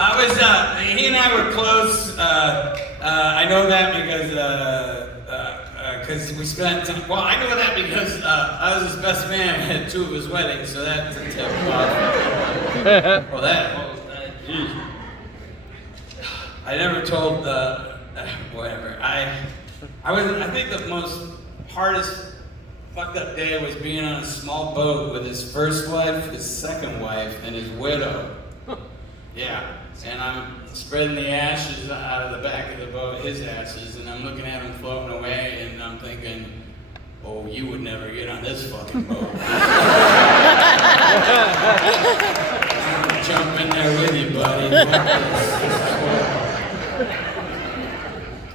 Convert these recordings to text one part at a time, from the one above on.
He and I were close. I know that because we spent time. Well, I know that because I was his best man at 2 of his weddings, so that's a tip off. Well, geez. I never told whatever. I think the most hardest fucked up day was being on a small boat with his first wife, his second wife, and his widow. Yeah, and I'm spreading the ashes out of the back of the boat, his ashes, and I'm looking at him floating away, and I'm thinking, oh, you would never get on this fucking boat. I'm gonna jump in there with you, buddy.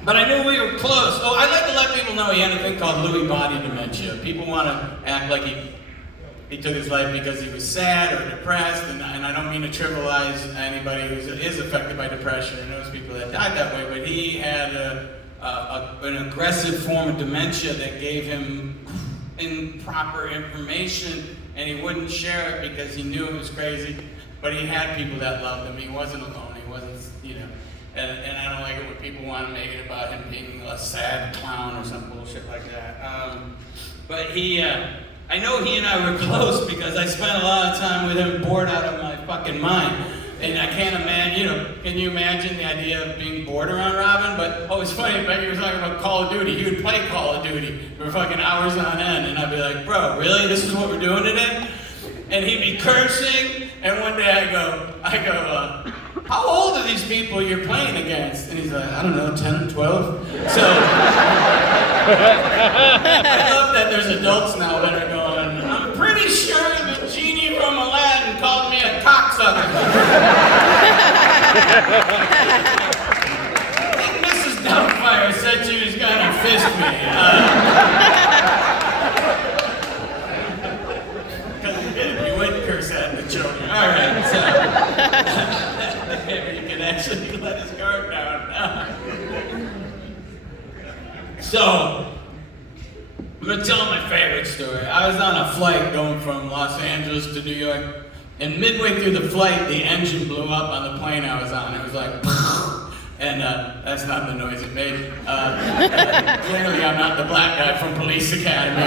But I knew we were close. Oh, I like to let people know he had a thing called Lewy body dementia. People want to act like he took his life because he was sad or depressed, and I don't mean to trivialize anybody who is affected by depression or knows people that died that way, but he had an aggressive form of dementia that gave him improper information, and he wouldn't share it because he knew it was crazy, but he had people that loved him. He wasn't alone. He wasn't, and I don't like it when people want to make it about him being a sad clown or some bullshit like that. But I know he and I were close because I spent a lot of time with him bored out of my fucking mind. And I can't imagine, can you imagine the idea of being bored around Robin? But, it's funny, Becky was talking about Call of Duty. He would play Call of Duty for fucking hours on end. And I'd be like, bro, really? This is what we're doing today? And he'd be cursing. And one day I go, how old are these people you're playing against? And he's like, I don't know, 10, 12? So, I love that there's adults now that are going, I'm pretty sure the genie from Aladdin called me a cocksucker. I think Mrs. Doubtfire said she was gonna fist me. Because you wouldn't curse at the children. All right, so. Maybe you can actually let his guard down. So, I'm going to tell my favorite story. I was on a flight going from Los Angeles to New York, and midway through the flight, the engine blew up on the plane I was on. It was like, and that's not the noise it made. Clearly, I'm not the black guy from Police Academy.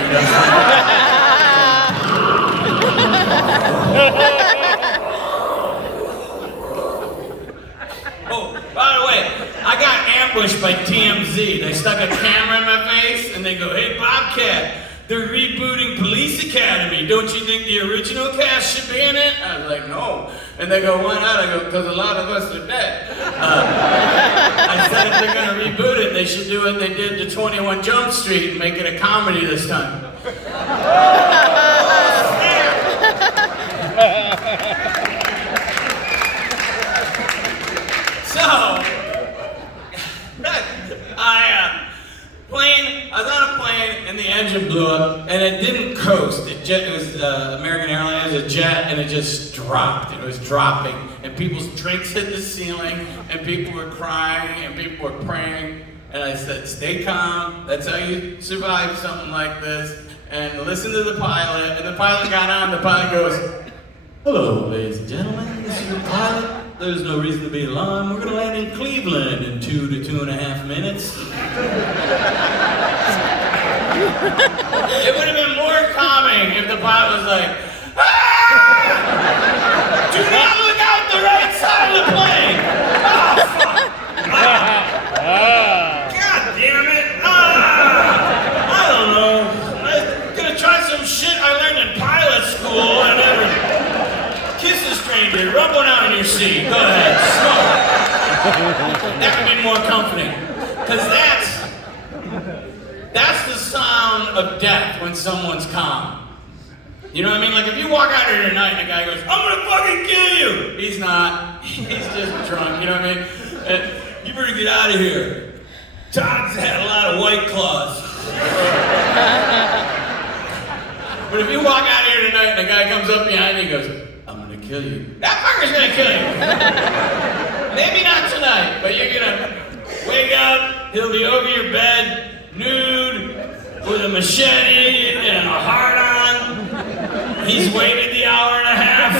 By the way, I got ambushed by TMZ. They stuck a camera in my face and they go, hey Bobcat, they're rebooting Police Academy. Don't you think the original cast should be in it? I was like, no. And they go, why not? I go, because a lot of us are dead. I said if they're going to reboot it, they should do what they did to 21 Jump Street and make it a comedy this time. So, I was on a plane and the engine blew up and it didn't coast. It was American Airlines, a jet, and it just dropped. It was dropping and people's drinks hit the ceiling and people were crying and people were praying. And I said, stay calm. That's how you survive something like this. And listen to the pilot. And the pilot got on. The pilot goes, hello, ladies and gentlemen. This is the pilot. There's no reason to be alarmed. We're going to land in Cleveland in 2 to 2.5 minutes. It would have been more calming if the pilot was like, ah! Do not look out the right side of the plane! Oh, fuck! God damn it! I don't know. I'm gonna try some shit I learned in pilot school and kiss a stranger, rub one out in your seat. Go ahead, smoke. That would be more comforting. Because that's the sound of death when someone's calm. You know what I mean? Like if you walk out here tonight and a guy goes, I'm gonna fucking kill you! He's not. He's just drunk, you know what I mean? You better get out of here. Todd's had a lot of White Claws. But if you walk out here tonight and a guy comes up behind you and goes, I'm gonna kill you. That fucker's gonna kill you. Maybe not tonight, but you're gonna wake up, he'll be over your bed, nude, with a machete and a heart on. He's waited the hour and a half.